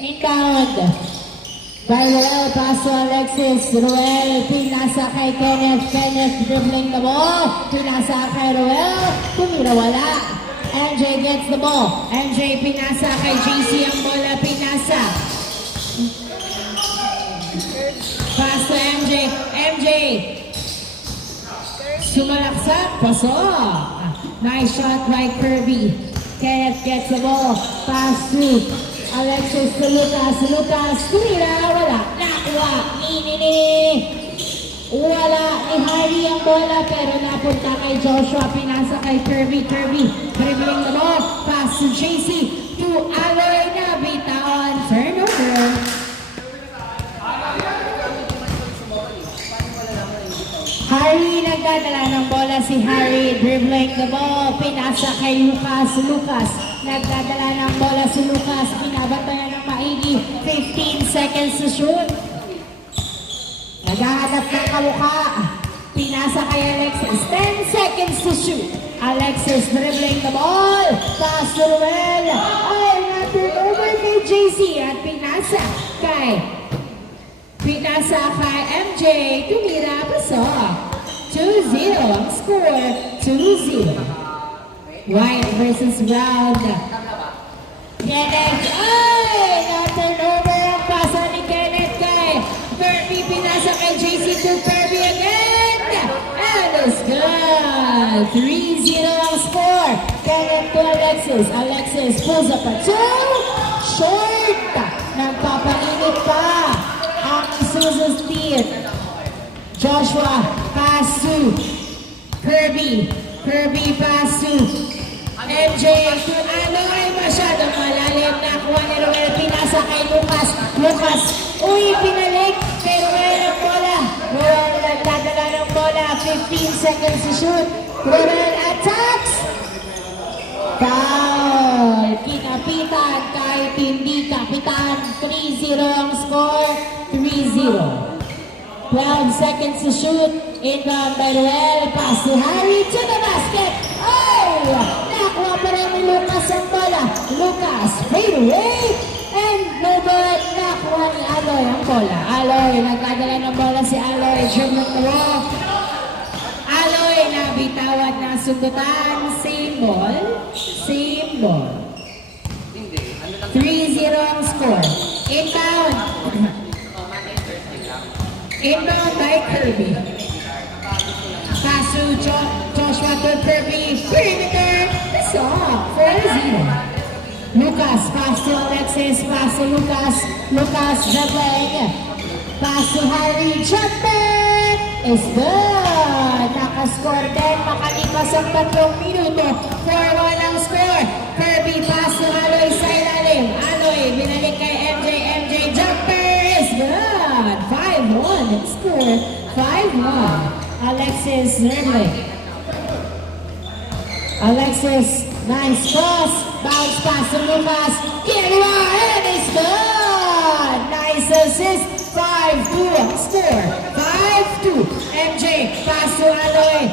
Inbound. By Ruel, pass to Alexis. Ruel, pinasa kay Kenneth. Kenneth dribbling the ball. Pinasa kay Ruel. Tumira wala. MJ gets the ball. MJ pinasa kay JC. Ang bola pinasa. Pass to MJ. MJ. Sumalaksak. Pasok. Nice shot by Kirby. Kenneth gets the ball. Pass to Alexis to Lucas. Lucas. Tumira. Wala. Nakuha. Wala ni Harry ang bola pero napunta kay Joshua. Pinasa kay Kirby. Kirby dribbling the ball. Pass to JC. To Aloy na bitawan. Turnover. Harry nagdadala ng bola si Harry. Dribbling the ball. Pinasa kay Lucas. Lucas nagdadala ng bola si Lucas. Pinabantayan ng maigi. 15 seconds to shoot. Naghahanap ng kamukha. Pinasa kay Alexis. 10 seconds to shoot. Alexis dribbling the ball. Pass to Ruel. Ay, na-turn over kay JC. At pinasa kay MJ. Tumira, pasok. 2-0 ang score. 2-0. White versus Brown. Kenneth. Ay, na-turn over ang pasa ni Kenneth kay Kirby. Pinasa kay JC to Kirby again. And it's good. 3-0 ang score. Kenneth to Alexis. Alexis pulls up a 2. Short. Nagpapainit pa ang Isuzu's team. Joshua pass to Kirby. Kirby pass to MJ. Aloy, masyadong malalim. Nakuha ni Ruel. Pinasa kay Lucas. Lucas. Uy, pinalik kay Ruel ang bola. Ruel nagdadala ng bola. 15 seconds to shoot. Ruel attacks. Foul. Kinapitan kahit hindi kapitan. 3-0 ang score. 3-0. 12 seconds to shoot. Inbound by Ruel. Pass to Harry to the basket. Oh! Nakuha pa rin ni Lucas ang bola. Lucas fade away. And no good. Nakuha ni Aloy ang bola. Aloy. Nagdadala ng bola si Aloy. Dribbling the ball. Aloy na bitawad na sundutan. Same ball. Same ball. 3-0 ang score. Inbound. Inbound by Kirby. Pass to Joshua to Kirby. Perimeter. That's all. 4-0. Lucas. Pass to Alexis. Pass to Lucas. Lucas dribbling. Pass to Harry. Jumping. It's good. Nakascore din. Makalipas ang 3 minuto. 4-1 ang score. Kirby pass to Aloy sa ilalim. Aloy binalik kay MJ. MJ jumper is good. 5-1 ang score. 5-1. Alexis dribbling. Alexis, nice cross. Bounce pass to Lucas. Ginawa and it's good. Nice assist. 5-2 ang score. 5-2. MJ, pass to Aloy.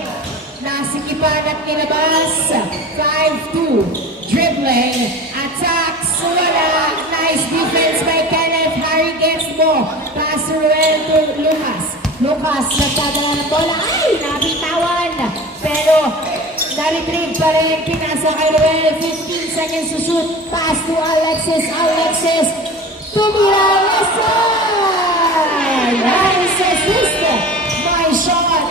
Nasikipan at nilabas. 5-2. Dribbling. Attacks. Wala. Nice defense by Kenneth. Harry gets more. Pass to Ruel to Lucas. Lucas, nagtadala ng bola. Ay, nabitawan. Pero, na-retrieve pa rin. Pinasa kay Ruel. 15 seconds to shoot. Pass to Alexis. Alexis. Tumira. Nice assist. My shot.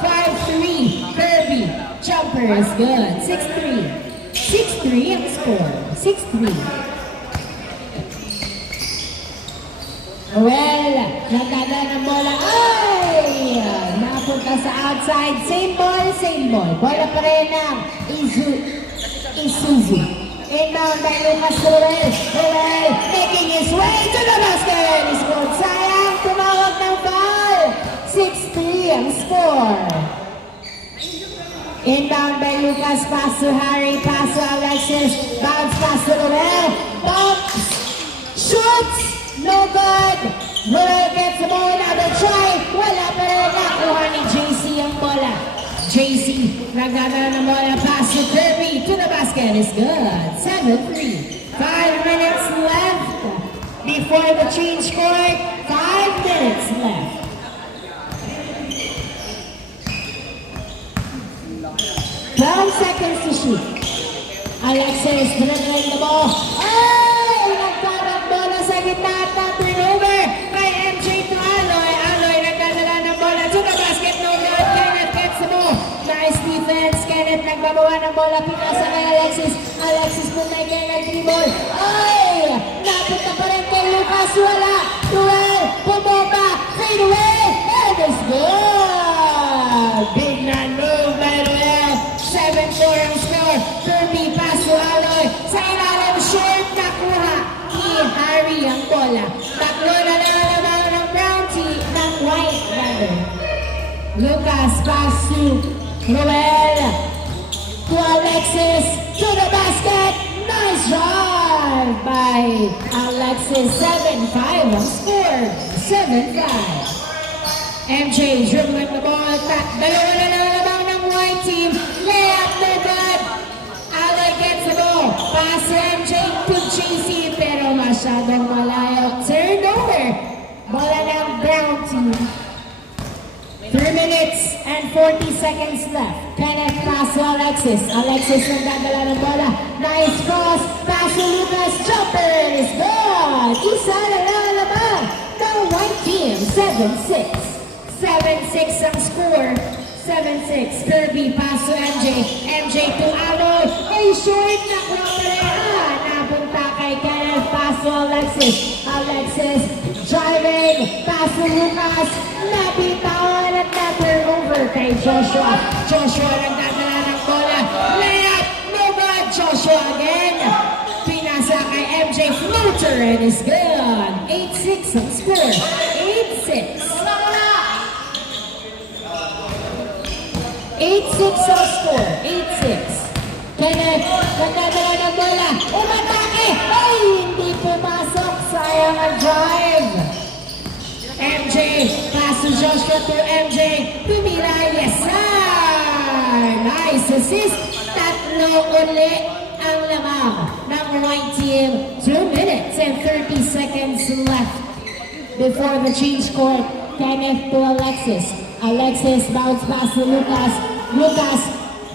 5-3. Kirby. Jumper is good. 6-3. 6-3 ang score. 6-3. Well, nagdadala ng bola. Ay! Napunta sa outside. Same ball, same ball. Bola pa rin ng Isuzu. Inbound by Lucas Ruel. Ruel making his way to the basket. He scored. Sayang, tumawag ng foul. 6-3 ang score. Inbound by Lucas. Pass to Harry. Pass to Alexis. Bounce pass to Ruel. Bumps. Shoots. No good. Ruel gets the ball. Another try. Wala pa rin. Nakuha ni JC ang bola. JC nagdadala ng bola. Pass to Kirby to the basket. It's good. 7-3. 5 minutes left before the change court. 5 minutes left. 12 seconds to shoot. Alexis dribbling the ball. Ay! Nagparang bola sa gitna at na-turnover kay MJ to Aloy. Aloy nagdadala ng bola to the basket. No good. Kenneth gets the ball. Nice defense. Kenneth nagbabawa ng bola. Pinasa kay Alexis. Alexis punta kay Kenneth dribble. Ay! Napunta pa rin kay Lucas. Wala. Ruel. Pumomba. Fade away. And it's good. Big man move by Ruel. 7-4 ang score. Kirby pass to Aloy. Sa ilalim, short nakuha ni Harry ang bola. Tatlo na nalalaman ng brown team, ng white rather. Lucas pass to Roel. To Alexis. To the basket. Nice drive by Alexis. 7-5 ang score. 7-5. MJ dribbling the ball. Dalawa na nalalaman ng white team. Layup no good. Aloy gets the ball. Pass to MJ to JC pero masyadong malayo. Turnover. Bola ng brown team. 3 minutes and 40 seconds left. Kenneth pass to Alexis. Alexis nagdadala ng bola. Nice cross. Pass to Lucas. Jumper is good. Isa na nalalaman ng white team. 7-6. 7-6 ang score. 7-6. Kirby pass to MJ. MJ to Aloy. Ay, short na napunta kay Kenneth. Pass to Alexis. Alexis driving. Pass to Lucas. Nabitawan at na-turnover kay Joshua. Joshua nagdadala ng bola. Layup. No good. Joshua again. Pinasa kay MJ. Floater and is good. 8-6 ang score. 8-6. 8-6 ang score. 8-6. Kenneth, nagdadala ng bola. Umatake! Ay, hindi pumasok. Sayang ang drive. MJ, pass to Joshua to MJ. Tumira, yes sir! Nice assist. Tatlo ulit ang lamang ng white team. 2 minutes and 30 seconds left before the change court. Kenneth to Alexis. Alexis bounce pass to Lucas. Lucas,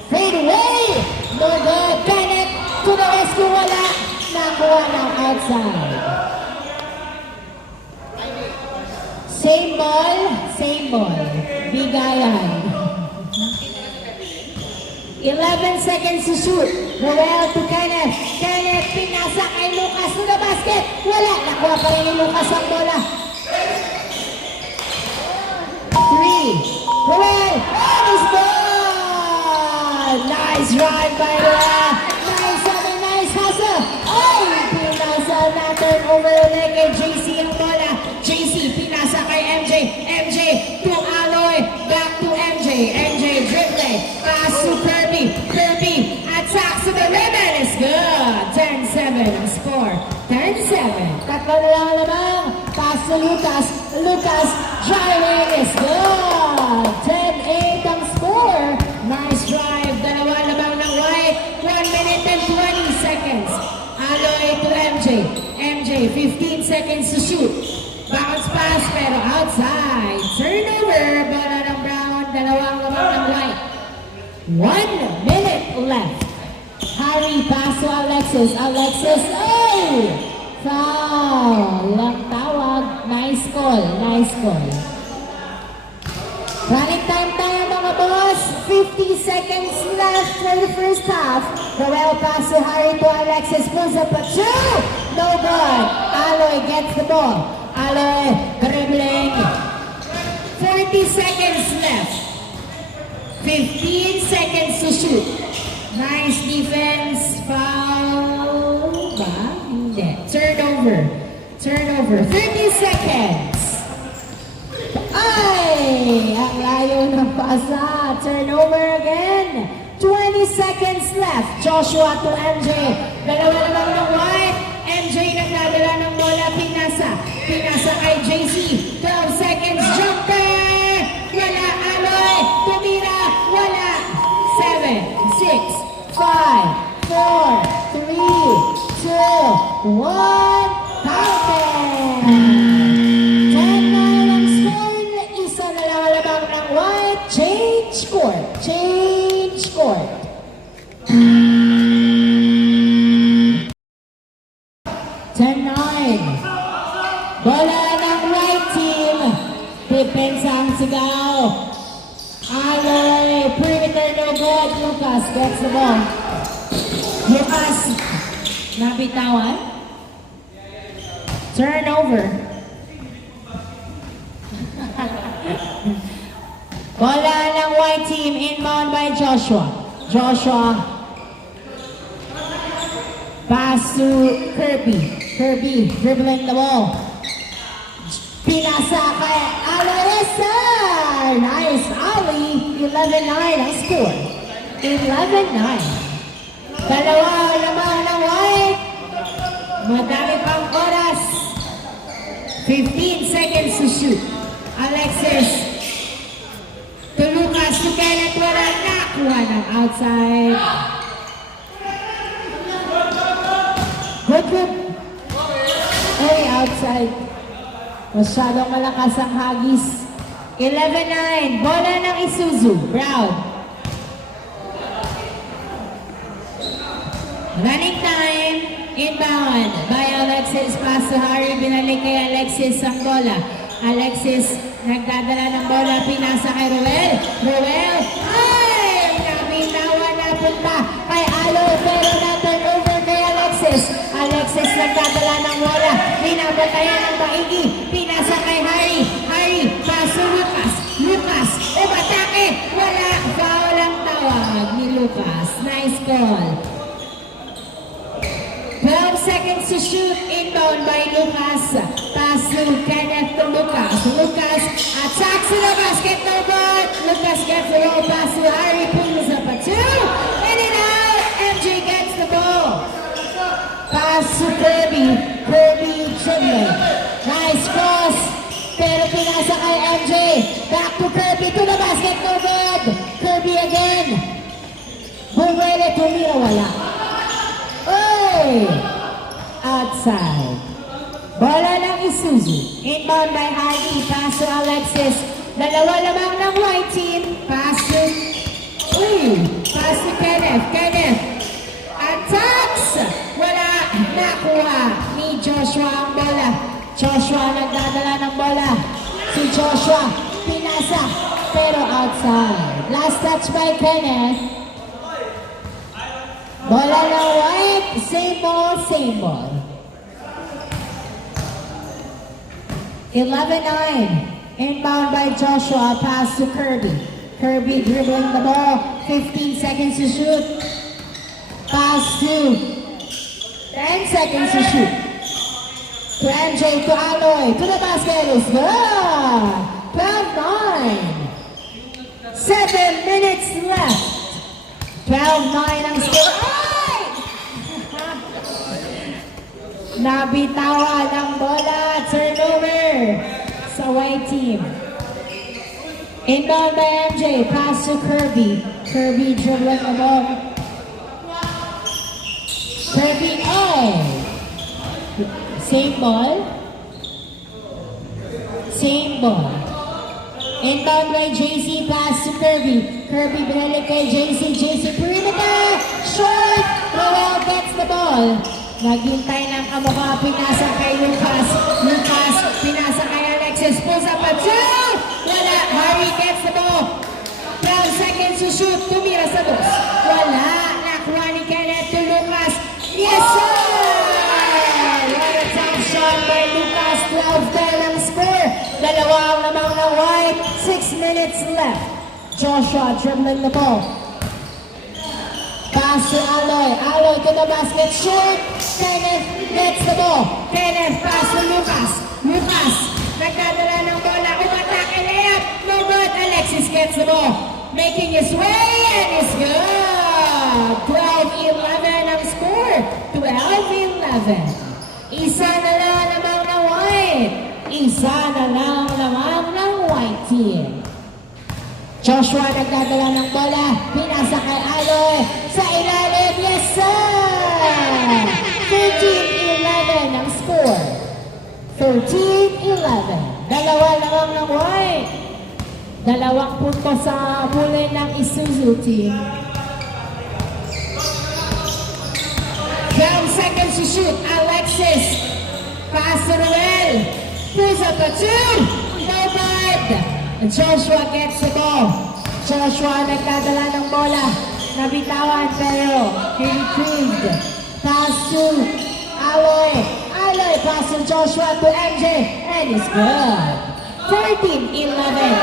fade away! No good. Kenneth to the rescue. Wala. Nakuha ng outside. Same ball, same ball. Bigayan. 11 seconds to shoot. Roel to Kenneth. Kenneth, pinasa kay Lucas to the basket. Wala. Nakuha pa rin ni Lucas ang bola. 3. Roel. And it's good. Nice drive by Roel. Nice hustle. Ay, pinasa na turnover ulit kay JC ang bola. JC, pinasa kay MJ. MJ to Aloy. Back to MJ. MJ dribbling. Pass to Kirby. Kirby attacks to the rim and it's good. 10-7 ang score. 10-7. Tatlo na lang lamang. Pass to Lucas. Lucas driving is good. 10-8 ang score. Nice drive. Dalawa lamang ng white. 1 minute and 20 seconds. Aloy to MJ. MJ, 15 seconds to shoot. Bounce pass pero outside. Turnover. Bola ng brown. Dalawang lamang ng white. 1 minute left. Harry pass to Alexis. Alexis, oh! Foul. Lang tawag. Nice call. Nice call. Running time tayo mga boss. 50 seconds left for the first half. Roel pass to Harry to Alexis. Pulls up a 2. No good. Aloy gets the ball. Aloy dribbling. 40 seconds left. 15 seconds to shoot. Nice defense. Foul ba? Hindi. Turnover. Turnover. 30 seconds. Ay! Ang layo ng pasa. Turnover again. 20 seconds left. Joshua to MJ. Dalawa naman ng white. MJ nagdadala ng bola. Pinasa. Pinasa kay JC. 12 seconds. Jumper! Wala. Aloy. Tumira. Wala. 7, 6, 5, 4, 3, 2, 1. Counted! Bola ng white team. Depensa ang sigaw. Aloy, perimeter no good. Lucas gets the ball. Lucas, nabitawan. Turnover. Bola ng white team, inbound by Joshua. Joshua. Pass to Kirby. Kirby dribbling the ball. Pinasa kay Alarissa. Nice alley. 11-9 ang score. 11-9. Dalawa lamang ng white. Madami pang oras. 15 seconds to shoot. Alexis. To Lucas, to Kenneth. Wala nakuha ng outside. Good. Ay, outside. Masyadong malakas ang hagis. 11-9. Bola ng Isuzu. Brown. Running time. Inbound by Alexis. Pass to Harry. Binalik kay Alexis ang bola. Alexis nagdadala ng bola. Pinasa kay Ruel. Ruel. Ay! Nabitawan na punta kay Alo. Pero na-turn over kay Alexis. Alexis nagdadala ng bola. Binabantayan ng maigi. Pinasa kay Harry. Harry. Pass to Lucas. Lucas. Umatake. Wala. Foul ang tawag ni Lucas. Nice call. 12 seconds to shoot. Inbound by Lucas. Pass to Kenneth to Lucas. Lucas attacks to the basket. No good. Lucas gets the roll. Pass to Harry. Pulls up a two. In and out. MJ gets the ball. Pass to Kirby. Kirby dribbling. Nice cross. Pero pinasa kay MJ. Back to Kirby to the basket. No good. Kirby again. Bumwele tumira. Wala. Oy! Outside. Bola ng Isuzu. Inbound by Hardy. Pass to Alexis. Dalawa lamang ng white team. Pass to... Pass to Kenneth. Kenneth. Attacks! Wala. Nakuha ni Joshua ang bola. Joshua nagdadala ng bola. Si Joshua. Pinasa. Pero outside. Last touch by Kenneth. Bola ng white, same ball, same ball. 11-9. Inbound by Joshua, pass to Kirby. Kirby dribbling the ball, 15 seconds to shoot. Pass to 10 seconds to shoot. To MJ, to Aloy, to the basket is good. 12-9. 7 minutes left. 12-9 ang score. Ay! Nabitawan ang bola. Turnover sa white team. Inbound by MJ. Pass to Kirby. Kirby dribbling the ball. Kirby, Same ball. Same ball. Inbound by JC, pass to Kirby. Kirby binalik kay JC. JC perimeter. Short. Roel gets the ball. Naghintay ng kamukha. Pinasa kay Lucas. Lucas. Pinasa kay Alexis. Pulls up a two. Wala. Harry gets the ball. 12 seconds to shoot. Tumira sa dos. Wala. Nakuha ni Kenneth to Lucas. Yes, sir! What a tough shot by Lucas. 12-10 ang score. Dalawa ang lamang ng white. 6 minutes left. Joshua dribbling the ball. Pass to Aloy. Aloy to the basket. Short. Kenneth gets the ball. Kenneth pass to Lucas. Lucas nagdadala ng bola. Umatake layup. No good. Alexis gets the ball. Making his way and it's good. 12-11 ang score. 12-11. Isa na lang lamang ng white. Isa na lang lamang ng white team. Joshua nagdadala ng bola. Pinasa kay Aloy. Sa ilalim. Yes, sir! 13-11 ang score. 13-11. Dalawa lamang ng white. Dalawang punto sa huli ng Isuzu team. 12 seconds to shoot. Alexis. Pass to Ruel. pulls up a 2. No good. Joshua gets the ball. Joshua nagdadala ng bola. Nabitawan pero retrieved. Pass to Aloy. Aloy pass to Joshua to MJ. And it's good. 13-11.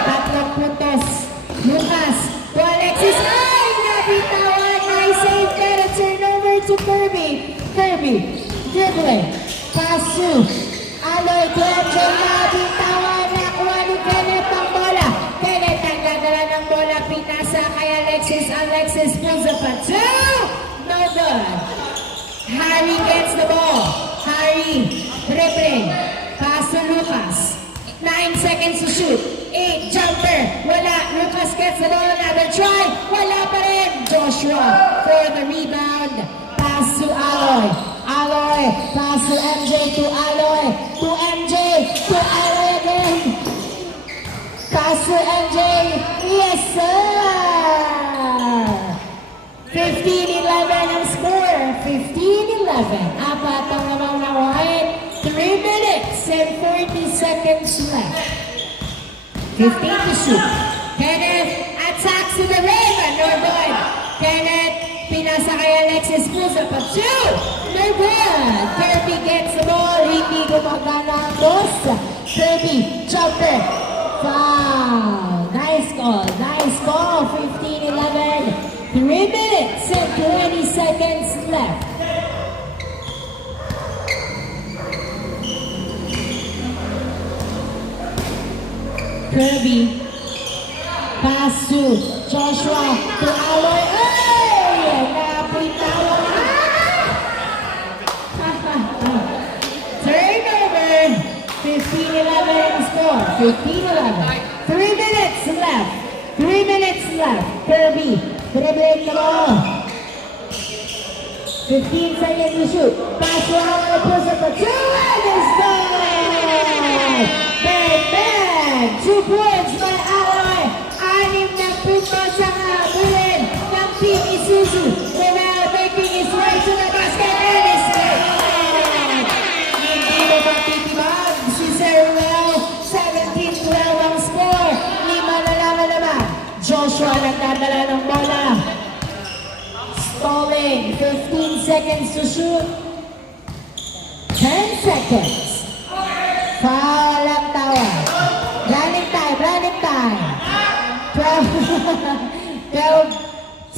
Tatlong puntos. Lucas to Alexis. Ay! Nabitawan. Nice save pero turnover to Kirby. Kirby dribbling. Pass to Aloy to MJ. Nabitawan. Nakuha ni Kenneth ang bola. Kenneth ang dadala ng bola. Pinasa kay Alexis. Alexis pulls up a 2. No good. Harry gets the ball. Harry dribbling. Pass to Lucas. 9 seconds to shoot. 8 jumper. Wala. Lucas gets the ball. Another try. Wala pa rin. Joshua for the rebound. Pass to Aloy. Aloy. Pass to MJ to Aloy. To MJ. To Aloy again. Pass to MJ. Yes, sir. 15-11 ang score. 15-11. Apat ang namang nawain. 3 minutes and 40 seconds left. 15 to shoot. Kenneth attacks to the rim. No good. Kenneth pinasa kay Alexis. Pulls up a 2. No good. Kirby gets the ball. Hindi gumagana ang dos. Kirby jumper. Foul. Nice call. Nice call. 15-11. 3 minutes and 20 seconds left. Kirby. Pass to Joshua. To Aloy. Ay! Napitawan. Turnover. 15-11 score. 15-11. 3 minutes left. 3 minutes left. Kirby. Dribbling the ball. 15 seconds to shoot. Pass to Aloy. Pulls up a 2 and it's done! Bang, bang! 2 points by Aloy. 6 na puntos ang habulin ng Team Isuzu. Without making his way to the basket and it's good! Hindi mo matitibag si Sir Ruel. 17-12 ang score. 5 na naman. Joshua nagdadala ng bola. Stalling. 15 seconds to shoot. 10 seconds. Foul ang tawag. Running time.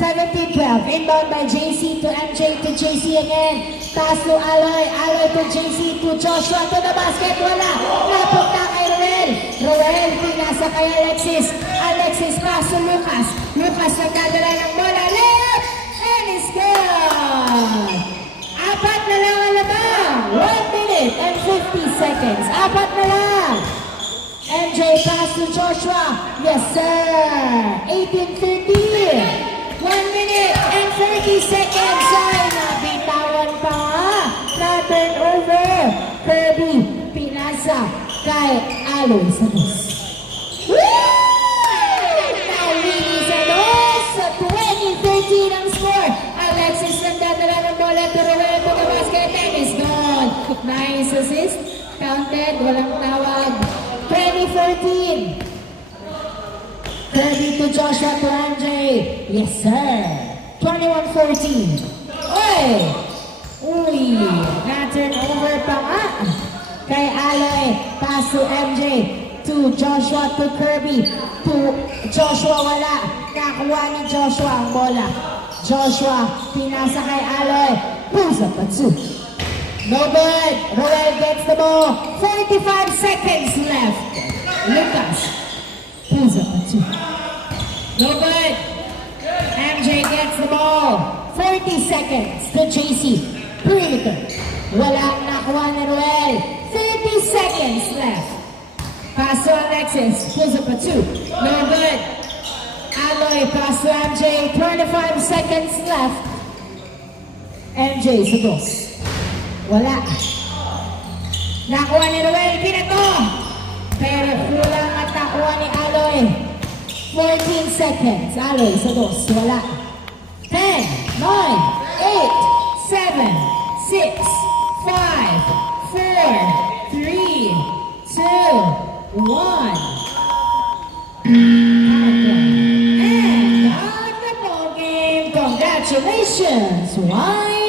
17-12. Inbound by JC to MJ to JC again. Pass to Aloy. Aloy to JC to Joshua to the basket. Wala. Napunta kay Ruel. Ruel pinasa kay Alexis. Alexis pass to Lucas. Lucas nagdadala ng bola. Left! And it's good! Apat na lang ang lamang. 1 minute and 50 seconds. Apat na lang. MJ pass to Joshua. Yes, sir. 18-13. 1 minute and 30 seconds. Ay, nabitawan pa nga. Na-turn over. Kirby pinasa kay Aloy Sanos. Nalinis Sanos. 20-13 ang score. Alexis nagdadala ng bola to Ruel to the basket and is gone. Nice assist. Counted. Walang tawag. 20-14. Kirby to Joshua to MJ. Yes, sir. 21-14. Uy! Na-turn over pa nga. Kay Aloy. Pass to MJ. To Joshua to Kirby. To Joshua wala. Nakuha ni Joshua ang bola. Joshua pinasa kay Aloy. Pulls up a 2. No good. Ruel gets the ball. 45 seconds left. Lucas pulls up a 2. No good. MJ gets the ball. 40 seconds to JC. Perimeter. Walang nakuha ni Ruel. 30 seconds left. Pass to Alexis. Pulls up a 2. No good. Aloy pass to MJ. 25 seconds left. MJ sa dos. Wala. Nakuha ni Ruel. Pinato. Pero kulang at nakuha ni Aloy. 14 seconds. Aloy sa dos. Wala. 10, 9, 8, 7, 6, 5, 4, 3, 2, Congratulations, White